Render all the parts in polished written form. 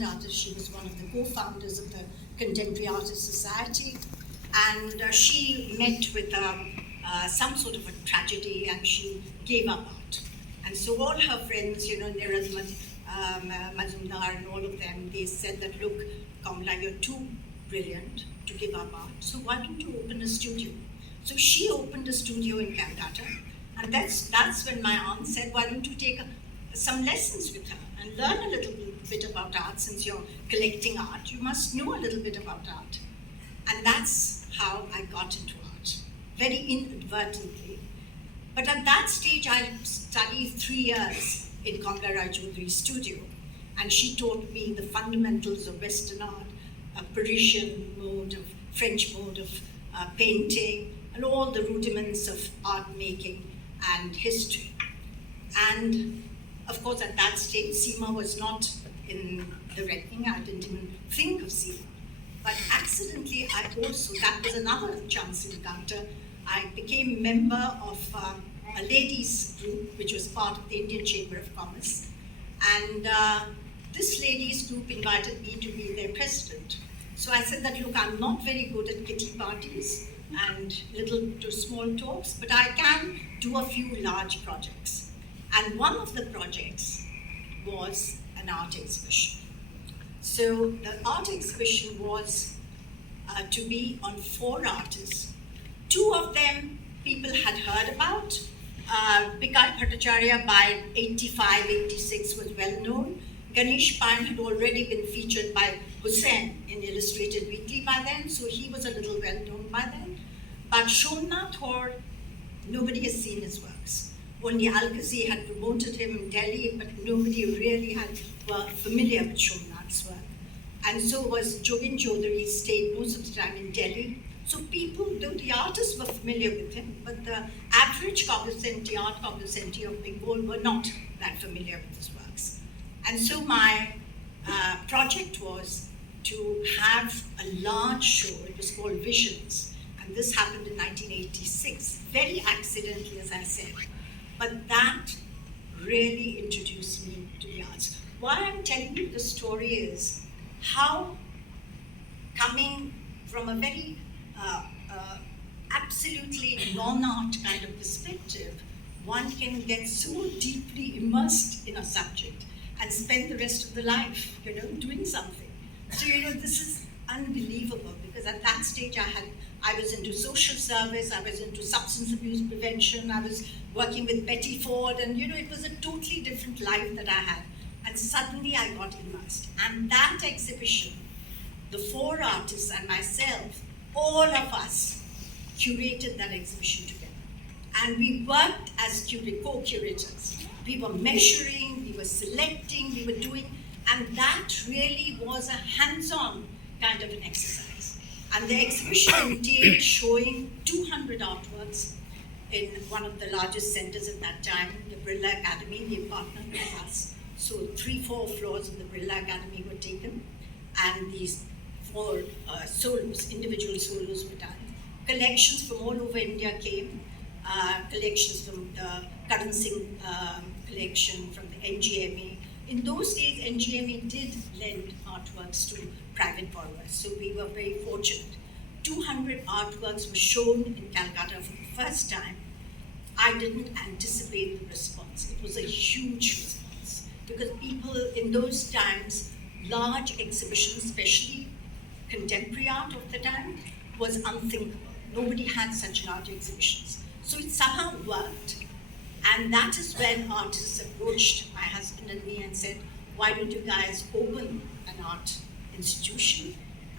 brilliant artist. She was one of the co-founders of the Contemporary Artists Society, and she met with some sort of a tragedy, and she gave up art. And so all her friends, Nirad Mazumdar and all of them, they said that, look, Kamala, you're too brilliant to give up art, so why don't you open a studio? So she opened a studio in Calcutta, and that's when my aunt said, why don't you take some lessons with her and learn a little bit about art. Since you're collecting art, you must know a little bit about art. And that's how I got into art, very inadvertently. But at that stage, I studied 3 years in Kamala Rai Chaudhury's studio, and she taught me the fundamentals of Western art, a Parisian mode, of French mode of painting, and all the rudiments of art making and history. And of course, at that stage, Seema was not in the reckoning. I didn't even think of Seema. But accidentally, that was another chance encounter. I became a member of a ladies group, which was part of the Indian Chamber of Commerce. And this ladies group invited me to be their president. So I said that, look, I'm not very good at kitty parties and little to small talks, but I can do a few large projects. And one of the projects was an art exhibition. So the art exhibition was to be on 4 artists. 2 of them people had heard about. Pikai Bhattacharya by 85, 86 was well known. Ganesh Payan had already been featured by Hussain in Illustrated Weekly by then, so he was a little well known by then. But Somnath Kaur, nobody has seen his works. Only Al-Qazi had promoted him in Delhi, but nobody really were familiar with Somnath's work. And so was Jogin Chaudhary, stayed most of the time in Delhi. So people, though the artists were familiar with him, but the average cognoscenti, art cognoscenti of Bengal were not that familiar with his works. And so my project was to have a large show. It was called Visions. And this happened in 1986, very accidentally, as I said. But that really introduced me to the arts. Why I'm telling you the story is how, coming from a very absolutely non-art kind of perspective, one can get so deeply immersed in a subject and spend the rest of the life, doing something. So, this is unbelievable, because at that stage I was into social service, I was into substance abuse prevention, I was working with Betty Ford, and it was a totally different life that I had. And suddenly I got immersed. And that exhibition, the 4 artists and myself, all of us curated that exhibition together. And we worked as co-curators. We were measuring, we were selecting, we were doing, and that really was a hands-on kind of an exercise. And the exhibition entailed showing 200 artworks in one of the largest centers at that time, the Birla Academy. They partnered with us. So 3-4 floors of the Birla Academy were taken, and these 4 solos, individual solos were done. Collections from all over India came, collections from the Karan Singh collection, from the NGMA. In those days, NGMA did lend artworks to private borrowers, so we were very fortunate. 200 artworks were shown in Calcutta for the first time. I didn't anticipate the response. It was a huge response, because people in those times, large exhibitions, especially contemporary art of the time, was unthinkable. Nobody had such large exhibitions. So it somehow worked. And that is when artists approached my husband and me and said, why don't you guys open an art institution?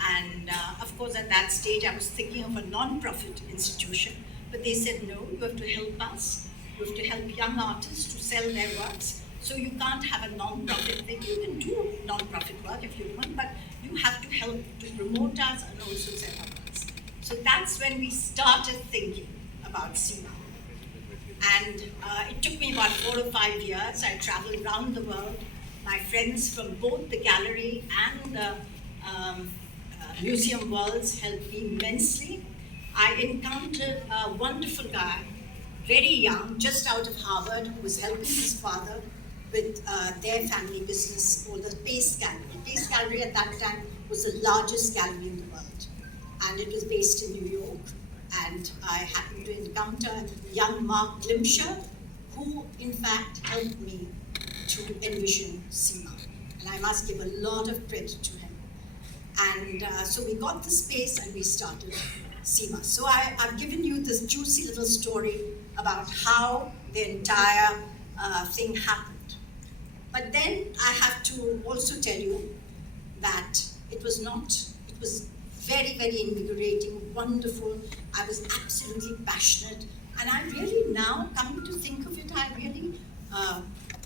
And of course, at that stage, I was thinking of a non-profit institution, but they said, no, you have to help us. You have to help young artists to sell their works. So you can't have a non-profit thing. You can do non-profit work if you want, but you have to help to promote us and also sell our works. So that's when we started thinking about Seema. And it took me about 4 or 5 years. I traveled around the world. My friends from both the gallery and the museum worlds helped me immensely. I encountered a wonderful guy, very young, just out of Harvard, who was helping his father with their family business called the Pace Gallery. Pace Gallery at that time was the largest gallery in the world. And it was based in New York. And I happened to encounter young Mark Glimcher, who in fact helped me to envision SEMA. And I must give a lot of credit to him. And so we got the space and we started SEMA. So I've given you this juicy little story about how the entire thing happened. But then I have to also tell you that it was very, very invigorating, wonderful. I was absolutely passionate. And I really now, coming to think of it, I really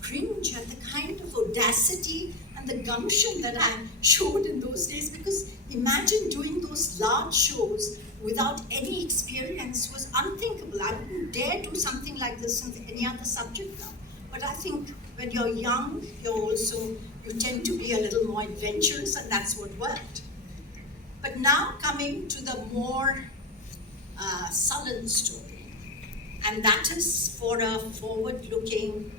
cringe at the kind of audacity and the gumption that I showed in those days, because imagine doing those large shows without any experience was unthinkable. I wouldn't dare do something like this in any other subject now. But I think when you're young, you tend to be a little more adventurous, and that's what worked. But now coming to the more sullen story, and that is for a forward-looking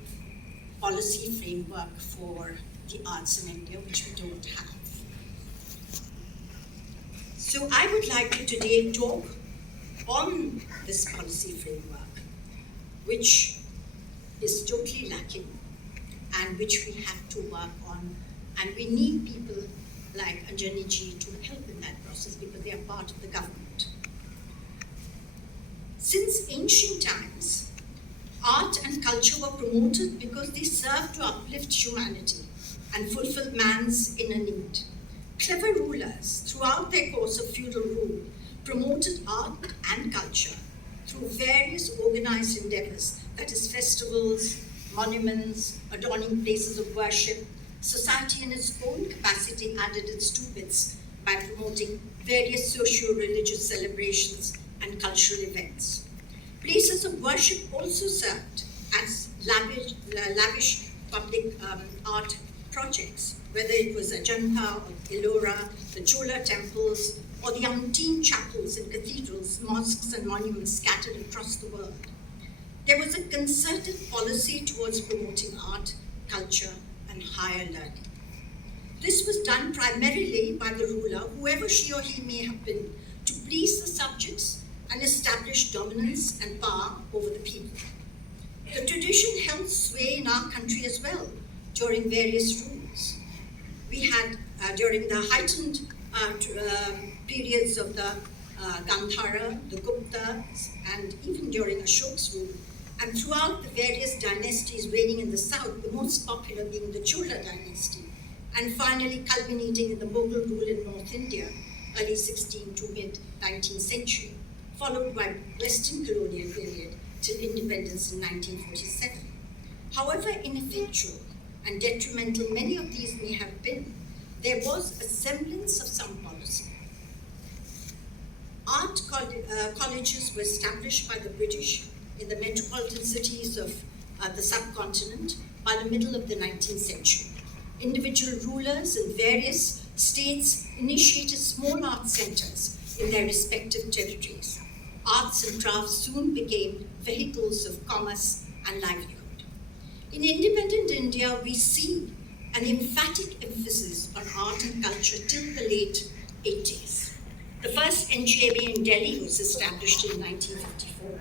policy framework for the arts in India, which we don't have. So I would like to today talk on this policy framework, which is totally lacking and which we have to work on. And we need people like Anjani ji to help in that process because they are part of the government. Since ancient times, art and culture were promoted because they served to uplift humanity and fulfill man's inner need. Clever rulers, throughout their course of feudal rule, promoted art and culture through various organized endeavors, that is festivals, monuments, adorning places of worship. Society in its own capacity added its two bits by promoting various socio-religious celebrations and cultural events. Places of worship also served as lavish public art projects, whether it was Ajanta or Ellora, the Chola temples, or the umpteen chapels and cathedrals, mosques and monuments scattered across the world. There was a concerted policy towards promoting art, culture, and higher learning. This was done primarily by the ruler, whoever she or he may have been, to please the subjects and establish dominance and power over the people. The tradition held sway in our country as well during various rules. We had, during the heightened periods of the Gandhara, the Guptas, and even during Ashok's rule, and throughout the various dynasties reigning in the south, the most popular being the Chola dynasty, and finally culminating in the Mughal rule in North India, early 16th to mid-19th century, followed by Western colonial period till independence in 1947. However ineffectual and detrimental many of these may have been, there was a semblance of some policy. Art colleges were established by the British in the metropolitan cities of the subcontinent by the middle of the 19th century. Individual rulers in various states initiated small art centers in their respective territories. Arts and crafts soon became vehicles of commerce and livelihood. In independent India, we see an emphatic emphasis on art and culture till the late 80s. The first NGMA in Delhi was established in 1954.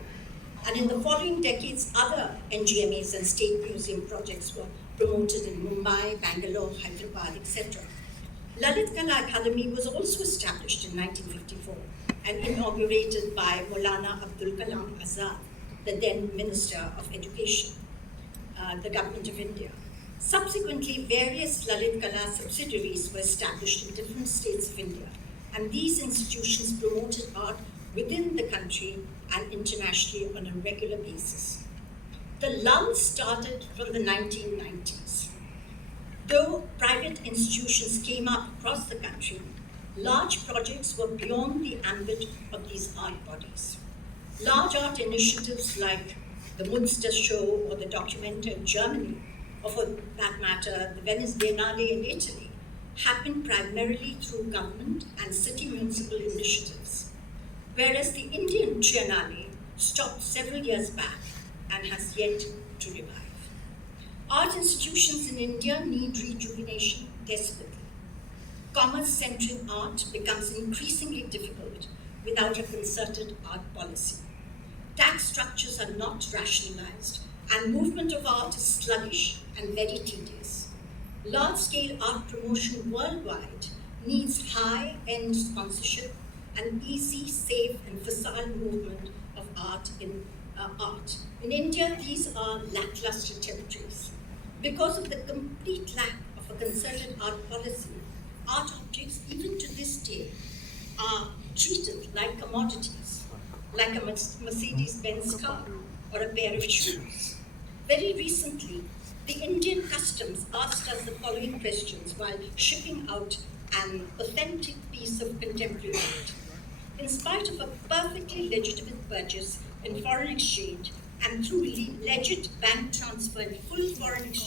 And in the following decades, other NGMAs and state museum projects were promoted in Mumbai, Bangalore, Hyderabad, etc. Lalit Kala Academy was also established in 1954 and inaugurated by Maulana Abdul Kalam Azad, the then Minister of Education, the Government of India. Subsequently, various Lalit Kala subsidiaries were established in different states of India, and these institutions promoted art within the country and internationally on a regular basis. The lull started from the 1990s. Though private institutions came up across the country, large projects were beyond the ambit of these art bodies. Large art initiatives like the Munster Show or the Documenta in Germany, or for that matter, the Venice Biennale in Italy, happened primarily through government and city municipal initiatives, whereas the Indian Triennale stopped several years back and has yet to revive. Art institutions in India need rejuvenation desperately. Commerce-centric art becomes increasingly difficult without a concerted art policy. Tax structures are not rationalized, and movement of art is sluggish and very tedious. Large-scale art promotion worldwide needs high-end sponsorship and easy, safe, and facile movement of art in art. In India, these are lackluster territories. Because of the complete lack of a concerted art policy, art objects, even to this day, are treated like commodities, like a Mercedes-Benz car or a pair of shoes. Very recently, the Indian Customs asked us the following questions while shipping out an authentic piece of contemporary art. In spite of a perfectly legitimate purchase in foreign exchange and through legit bank transfer and full foreign exchange,